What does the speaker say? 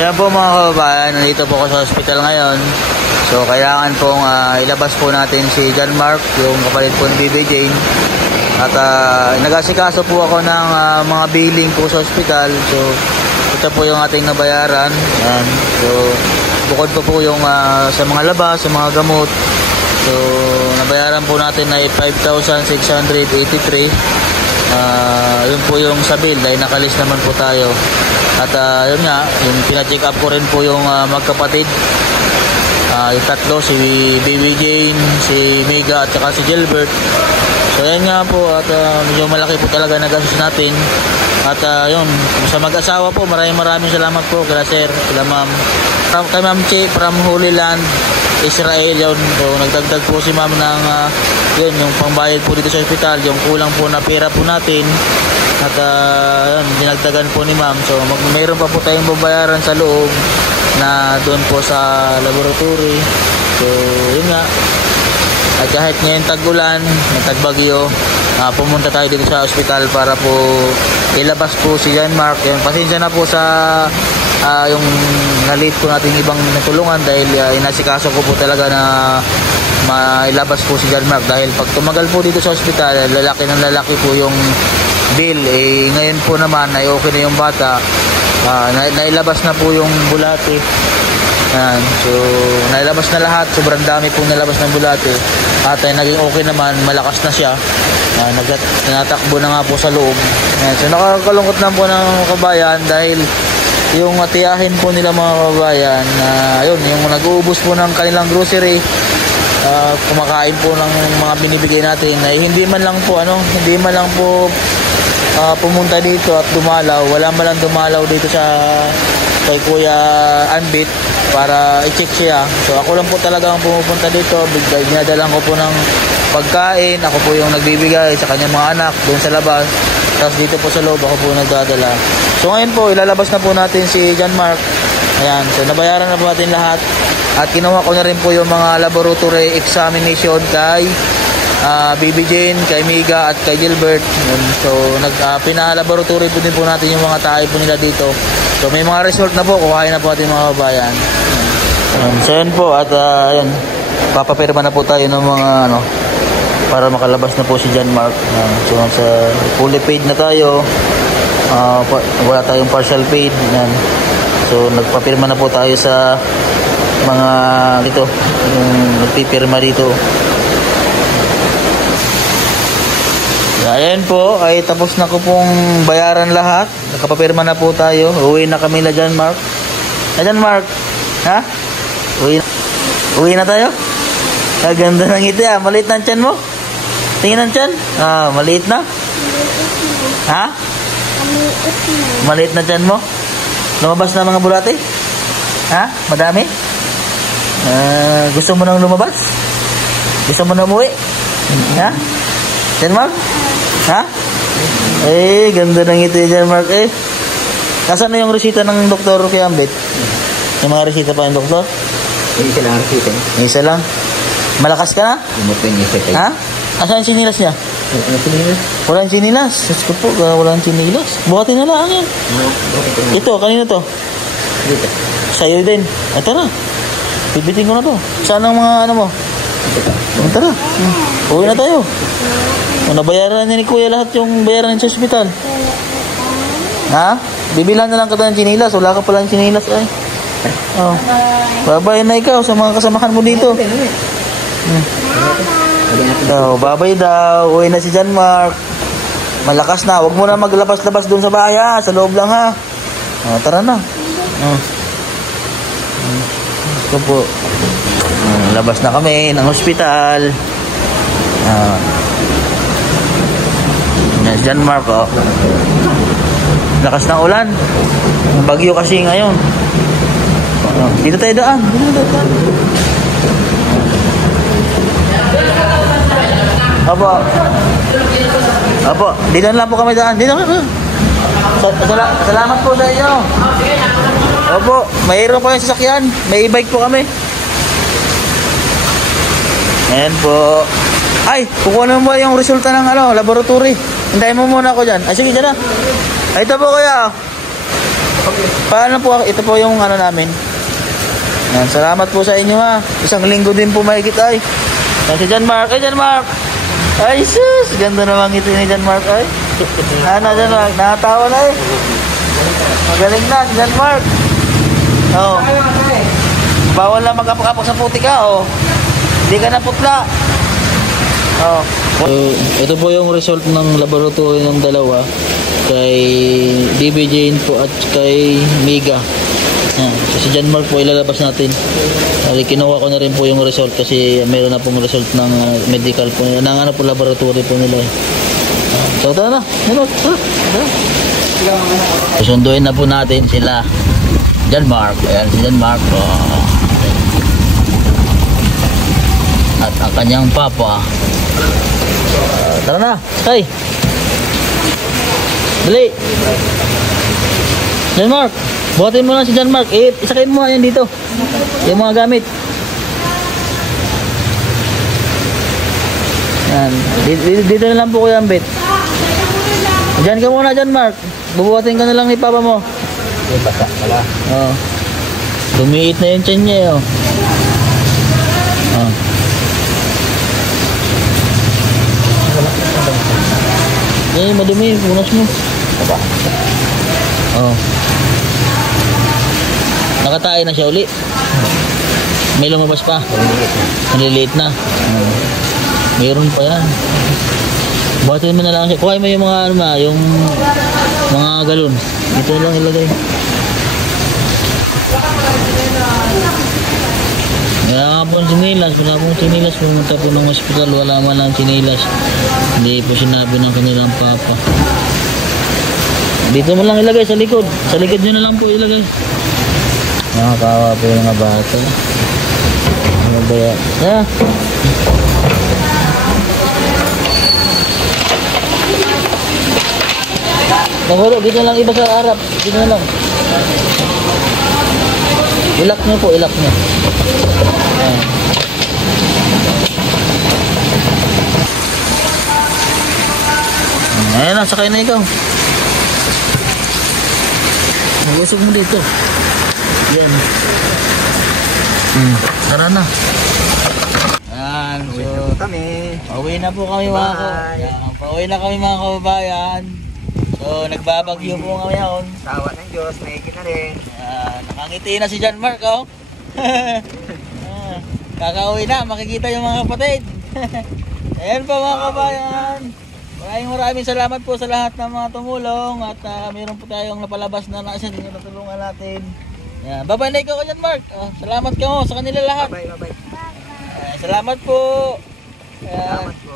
Kaya po mga kababayan, nandito po ako sa hospital ngayon. So kailangan pong ilabas po natin si John Mark, yung kapalit po ni BB Jane. At nag-asikaso po ako ng mga billing po sa hospital. So ito po yung ating nabayaran. Yan. So bukod po yung sa mga labas, sa mga gamot. So nabayaran po natin ay 5,683. Yun po yung sa bill dahil nakalis naman po tayo. At yun nga, yung pina-check up ko rin po yung magkapatid. Yung tatlo, si BB Jane, si Mega at saka si Gilbert. So yan nga po, at medyo malaki po talaga nagastos natin. At yun, sa mag-asawa po, maraming salamat po kila sir, kila ma'am. Kay Ma'am Che from Holy Land, Israel, yun. So nagdagdag po si ma'am ng yun, yung pangbayad po dito sa hospital, yung kulang po na pera po natin. At yun, dinagdagan po ni ma'am. So mayroon pa po tayong babayaran sa loob na doon po sa laboratory. So yun nga. At kahit ngayon tag-ulan, tag-bagyo, pumunta tayo dito sa hospital para po ilabas po si John Mark. Yung pasensya na po sa yung nalit ko natin ibang natulungan dahil inasikaso ko po talaga na mailabas po si John Mark. Dahil pag tumagal po dito sa hospital, lalaki ng lalaki po yung bill. Ngayon po naman ay okay na yung bata. Nailabas na po yung bulate. Yan. So nailabas na lahat, sobrang dami pong nalabas ng bulate. At naging okay naman, malakas na siya. Natakbo na nga po sa loob. Yan. So nakakalungkot na po ng kabayan dahil yung atiyahin po nila mga kabayan yun, yung nag-uubos po ng kanilang grocery, kumakain po ng mga binibigay natin ay hindi man lang po pumunta dito at dumalaw. Wala man lang dumalaw dito sa kay Kuya Anbit para i-check siya. So ako lang po talaga ang pumupunta dito. Dinadalang ko po ng pagkain. Ako po yung nagbibigay sa kanyang mga anak doon sa labas. Tapos dito po sa loob ako po nagdadala. So ngayon po ilalabas na po natin si John Mark. Ayan. So nabayaran na po natin lahat. At kinuha ko na rin po yung mga laboratory examination kay BB Jane, kay Miga at kay Gilbert. So pinalaboratory po din po natin yung mga tayo po nila dito. So may mga result na po, kuhain na po natin mga kabayan. So yan po, at yan, papapirma na po tayo ng mga para makalabas na po si John Mark. So sa fully paid na tayo, wala tayong partial paid. Yan. So nagpapirma na po tayo sa mga dito, yung nagpipirma dito. Ayan po, ay tapos na ko pong bayaran lahat. Nakapapirma na po tayo. Uwi na kami na John Mark. John Mark, ha? Uwi na tayo? Ganda ng ngiti maliit na ang tiyan mo? Tingin ang tiyan? Maliit na? Ha? Maliit na tiyan mo? Lumabas na mga bulate? Ha? Madami? Gusto mo nang lumabas? Gusto mo na umuwi? Ha? John Mark? Ha? Ganda ng ngiti John Mark. Nasaan na yung resita ng doktor kay Ambit? Yung mga resita pa yung doktor? Isa lang resita. Isa lang? Malakas ka na? Ha? Asan yung sinilas niya? Walang sinilas. Sus ko po, walang sinilas. Buhatin na lang yan. Ito, kanino to? Dito. Sa'yo din. Tara. Bibitin ko na to. Saan ang mga mo? Tara. Uwi na tayo. Nabayaran niya ni Kuya lahat yung bayaran sa ospital. Ha? Bibilan na lang kita ng chinilas. Wala ka pala ng chinilas ay. Babay na ikaw sa mga kasamahan mo dito. Babay daw. Uwi na si John Mark. Malakas na. Huwag mo na maglabas-labas dun sa bahay ha. Sa loob lang ha. Tara na. Ito po. Labas na kami ng ospital. John Mark, lakas ng ulan. Bagyo kasi ngayon. Dito tayo daan. Apo, dito lang po kami daan. Dito. Salamat po sa inyo. Opo, mayroon po yung sasakyan. May e-bike po kami. Ayan po. Ay, kukuha na mo yung resulta ng laboratory. Hintayin mo muna ako dyan. Ay, sige, dyan na. Ay, ito po kuya. Paano po, ito po yung ano namin. Yan, salamat po sa inyo ha. Isang linggo din po mahigit ay. Yan si John Mark. Ay, John Mark. Ay, sus. Ganda naman ito ni John Mark ay. John Mark. Nakatawa na eh. Magaling na si John Mark. Oh. Bawal na magkapak-kapak sa puti ka oh. Hindi ka na putla. Oh. So, ito po yung result ng laboratory ng dalawa kay DB Jane po at kay Mega. So, si John Mark po ilalabas natin. Kinuha ko na rin po yung result kasi meron na pong result ng medical po nila, ng ano po laboratory po nila. So tara na. Susunduin na po natin sila John Mark. Ayan si John Mark. At ang kanyang papa. Tara na. Hey. Dali. John Mark. Buhatin mo lang si John Mark. Isakin mo ayan dito. Yung mga gamit. Yan. Dito na lang po Kuya Ambit. Diyan ka muna John Mark. Bubuhatin ka na lang ni papa mo. Basa pala. Oh. Lumiit na yung tiyan niya eh. Oh. Eh, madumi. Punas mo. Oh. Nakatae na siya uli. May lumabas pa. Maliliit na. Mayroon pa yan. Buhatin mo na lang siya. Kuhay mo yung mga ano na, yung mga galon. Ito lang ilagay. Kaya nga po sinilas. Wala pong sinilas. Pumunta po ng hospital. Wala man lang sinilas. Hindi po sinabi ng kanilang papa. Dito mo lang ilagay sa likod. Sa likod nyo na lang po ilagay. Nakakawa po yung mga bata. Ano ba yan? Yeah. Mahulog, dito lang iba sa harap. Dito na lang. Ilak nyo po, ilak nyo. Ayan na, sakay na ikaw. Mag-usog mo dito. Yan. Tara na. Ayan, so Kami. pauwi na po kami mga pauwi na kami mga kababayan. So nagbabagyo po ngayon. Tawa ng Diyos, may na rin. Nakangiti na si John Mark oh. Kakauwi na, makikita yung mga kapatid. Ayan po mga kababayan. Maraming salamat po sa lahat ng mga tumulong at mayroon po tayong napalabas na nasa din yung natulungan natin. Yan. Bye-bye na ikaw John Mark. Salamat ka mo sa kanila lahat. Bye-bye. Salamat po. Salamat po.